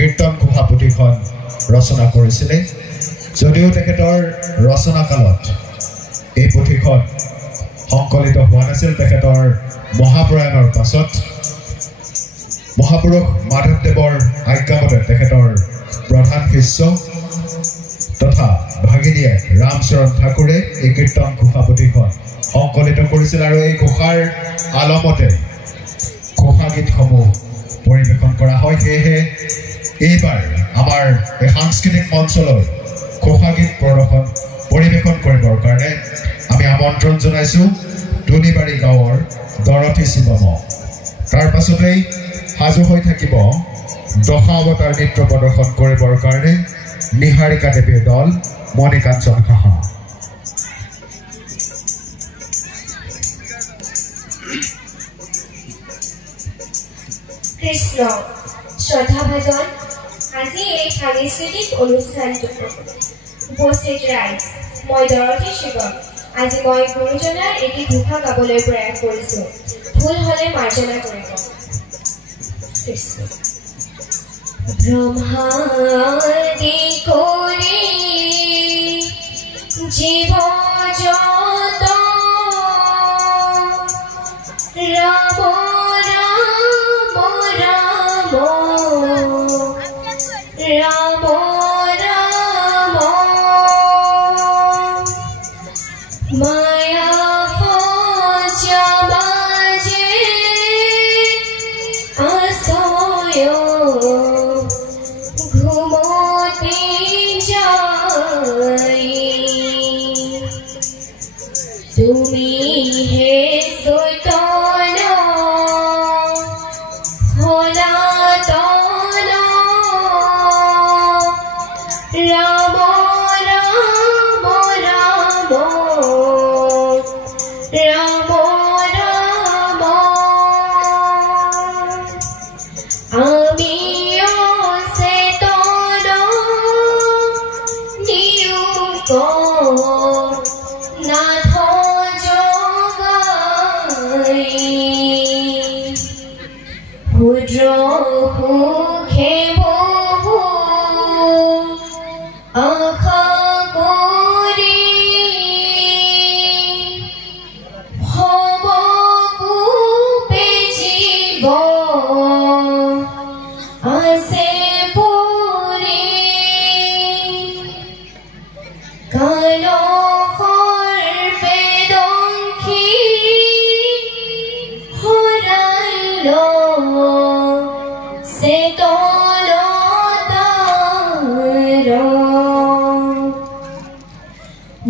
কীৰ্তন ঘোষা পুথিখন ৰচনা কৰিছিলে যদিও তেখেতৰ ৰচনা কালত এই পুথিখন সংকলিত হোৱা নাছিল তেখেতৰ মহাপ্ৰয়াণৰ পাছত মহাপুৰুষ মাধৱদেৱৰ আজ্ঞামতে তেখেতৰ প্ৰধান শিষ্য তথা ভাগিনীয়ে ৰামচৰণ ঠাকুৰে এই কীৰ্তন ঘোষা পুথিখন সংকলিত কৰিছিল আৰু এই ঘোষাৰ আলমতে ঘোষা গীতসমূহ পৰিৱেশন কৰা হয় সেয়েহে এইবাৰ আমাৰ এই সাংস্কৃতিক মঞ্চলৈ ঘোষা গীত পৰিৱেশন কৰিবৰ কাৰণে আমি আমন্ত্ৰণ জনাইছোঁ দুনিবাৰী গাঁৱৰ দৰথী শিৱমক তাৰ পাছতেই সাজু হৈ থাকিব দশা অৱতাৰ নৃত্য প্ৰদৰ্শন কৰিবৰ কাৰণে নিহাৰিকা দেৱীৰ দল মণিকাঞ্চন সাহা কৃষ্ণ শ্ৰদ্ধাভাজন আজি এই সাংস্কৃতিক অনুষ্ঠানটোত উপস্থিত ৰাইজ মই দৰথী শিৱম আজি মই গুৰুজনাৰ এটি ঘোষা গাবলৈ প্ৰয়াস কৰিছোঁ ভুল হ'লে মাৰ্জনা কৰিব ব্ৰহ্মাদি কৰি জীৱ জগত ৰাম ৰাম ৰাম মায়া সজাবাজে আছয় ঘুমতি যাই তুমি হে চৈতন্য সনাতন রাম রাম রাম রাম রাম আমিও চেতন নিয়োগ নাথ জগাই ক্ষুদ্র সুখে বহু আশা কৰি ভৱকূপে জীৱ আছে পৰি কালসৰ্পে দংশি হৰাইল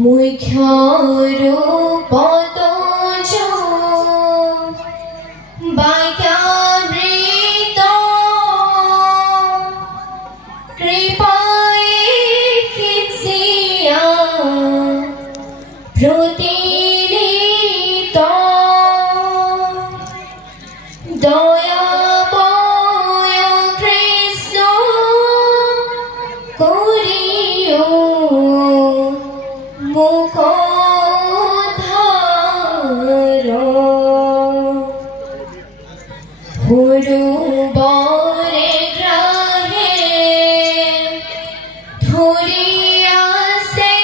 মুখ্য ৰূপত বাক্যামৃত কৃপাই সিঁচিয়া প্ৰতিনিত দয়াময় কৃষ্ণ কৰিও মুখ উদ্ধাৰ সৰুবৰে গ্ৰাহে ধৰি আছে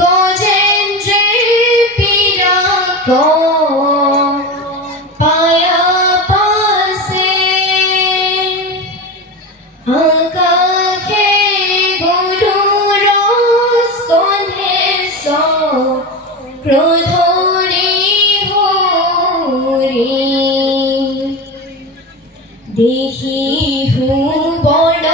গজেন্দ্ৰে পিৰাক পায়া পাছে আকাশে গুৰুৰ স্তনেশ ক্ৰোধৰি হৰি দেখি সুবৰ্ণ